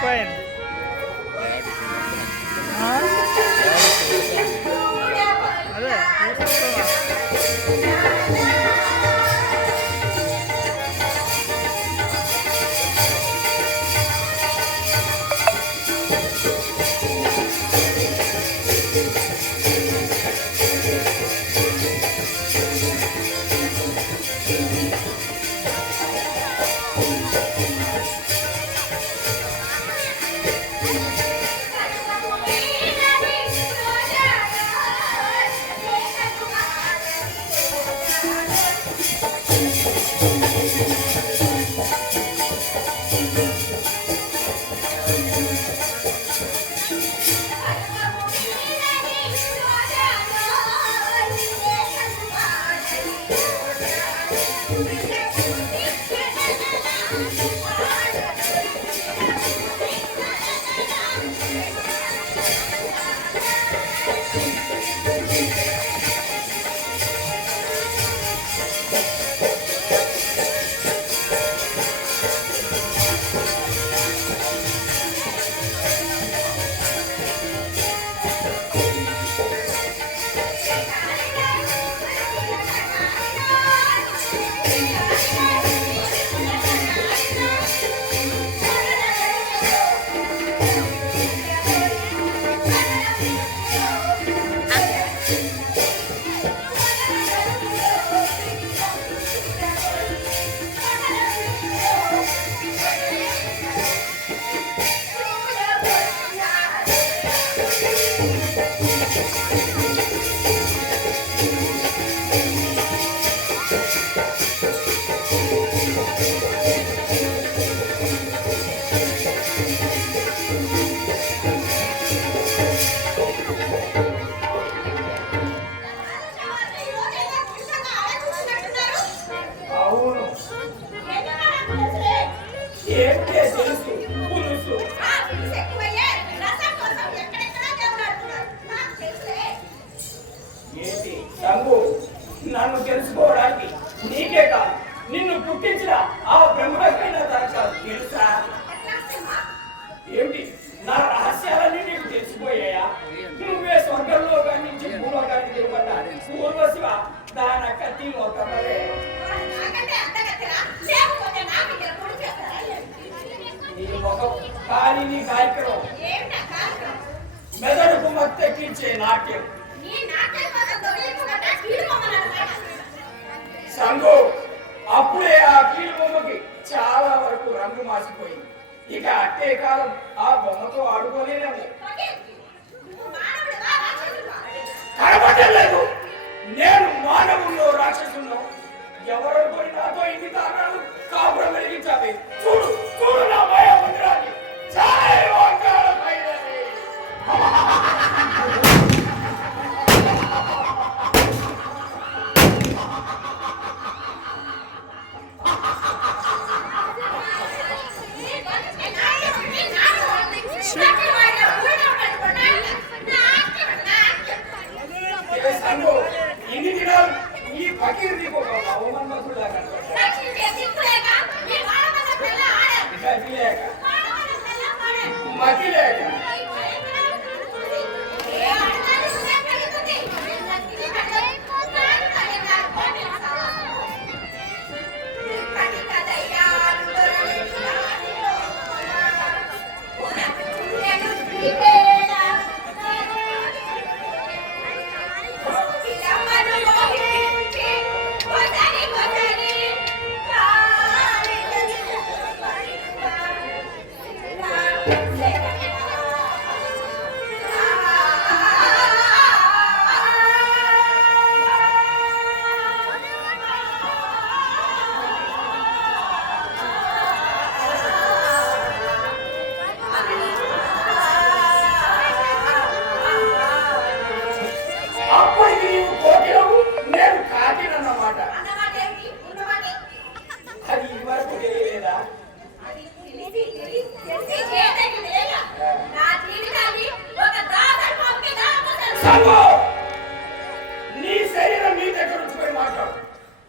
Coin అదే నన్ను తెలుసుకోవడానికి నీకే కాదు నిన్ను పుట్టించిన ఆ బ్రహ్మకైనా తెలుసా? ఏమిటి నా రహస్యాలన్నీ నీకు తెలిసిపోయాయా? నువ్వే స్వర్గంలో నుంచి భూలోకానికి తిరుగుతా పూర్వశివ దాన కత్తి మొత్తమలే నీ ముఖం కానీ నీ కార్యక్రమం మెదడుకు మత్తెక్కించే నాట్యం సంగు. అప్పుడే ఆ కీలు బొమ్మకి చాలా వరకు రంగు మాసిపోయింది. ఇక అట్టే కాలం ఆ బొమ్మతో ఆడుకోలేము. కనబడలేదు నేను మానవుల్లో రాక్షసుల్లో ఎవరనుకొని నాతో ఇన్ని తాగాలు కాపురం వెలిగించాలి. చూడు చూడు నా మాయా మందిరాన్ని ఇన్ని దినాలు ఈ ఫకీర్ నీకు ఒక అవమానమతులాగా మతి లేక నీ శరీరం నీ దగ్గర ఉంచుకొని మాట్లాడు.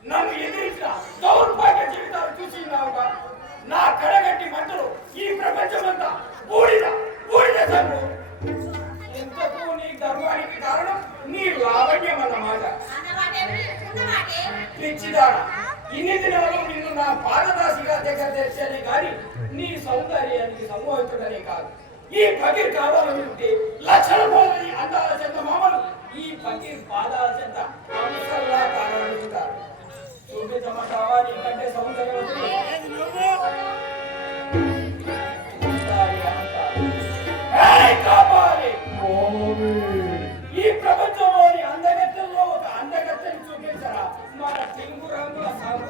నన్ను ఎదిరించిన దౌర్భాగ్య జీవితాలు చూసినావుగా. నా కడగట్టి మంటలు ఈ ప్రపంచమంతా బూడిద బూడిద చంపు. ఇంతకు నీ గర్వానికి కారణం నీ లావణ్యం అన్నమాట. పిచ్చిదారా, ఇన్ని దినాలు నిన్ను నా పాదదాసిగా దగ్గర తెచ్చానే కానీ నీ సౌందర్యానికి సమ్మోహితుడనే కాదు. ఈ ఫకీర్ కావాలనుకుంటే లక్షల కోలని అందాల చెంత మామలు ఈ ఫకీర్ పాదాల చెంత అంశల్లా కావాలనుకుంటారు. చూపించమంటావా నీకంటే సౌందర్యవంతుడు? ఈ ప్రపంచంలోని అందగత్తెల్లో ఒక అందగత్తెని చూపించరా మన తెలుగు రంగుల సాగు.